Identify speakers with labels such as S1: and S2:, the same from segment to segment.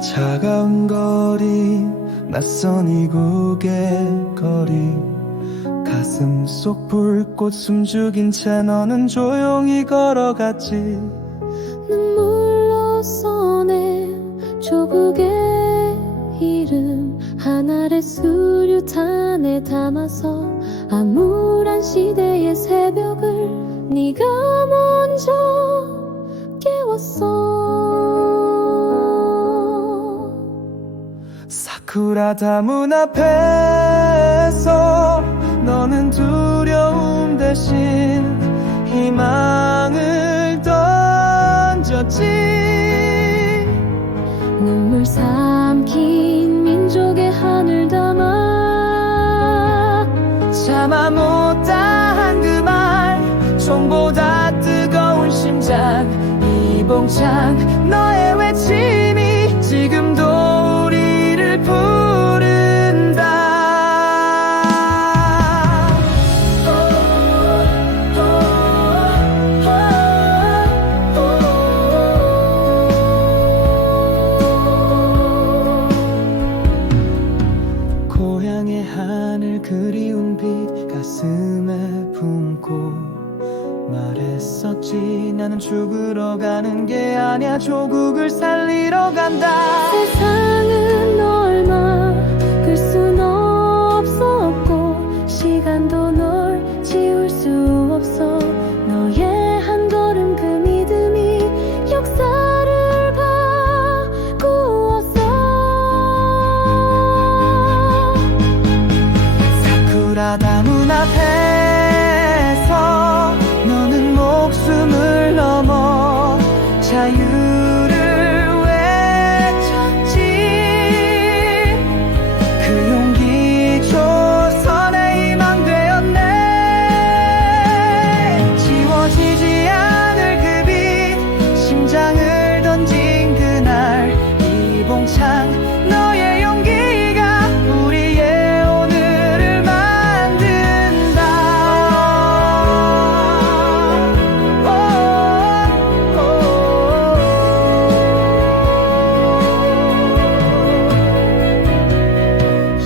S1: 차가운 거리 낯선 이국의 거리 가슴 속 불꽃 숨죽인 채 너는 조용히 걸어갔지.
S2: 눈물로 써내 조국의 이름 하나의 수류탄에 담아서 암울한 시대의 새벽을 네가 먼저 깨웠어.
S1: 사쿠라 다문 앞에서 너는 두려움 대신 희망을 던졌지.
S2: 눈물 삼킨 민족의 한을 담아
S1: 참아 못다한 그 말 총보다 뜨거운 심장 이봉창 말했었지 나는 죽으러 가는 게 아니야. 조국을 살리러 간다.
S2: 세상은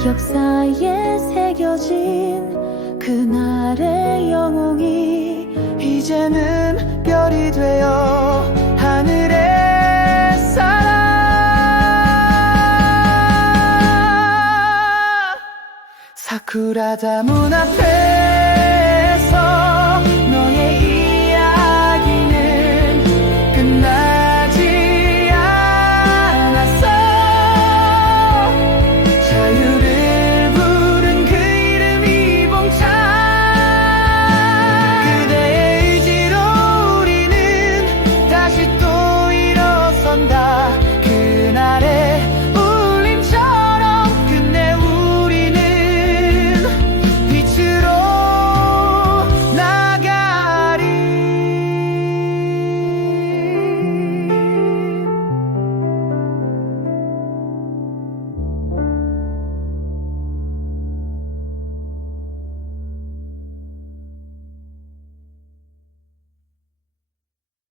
S2: 역사에 새겨진
S1: 그날의 영웅이 이제는 별이 되어 하늘에 살아 사쿠라 다 문 앞에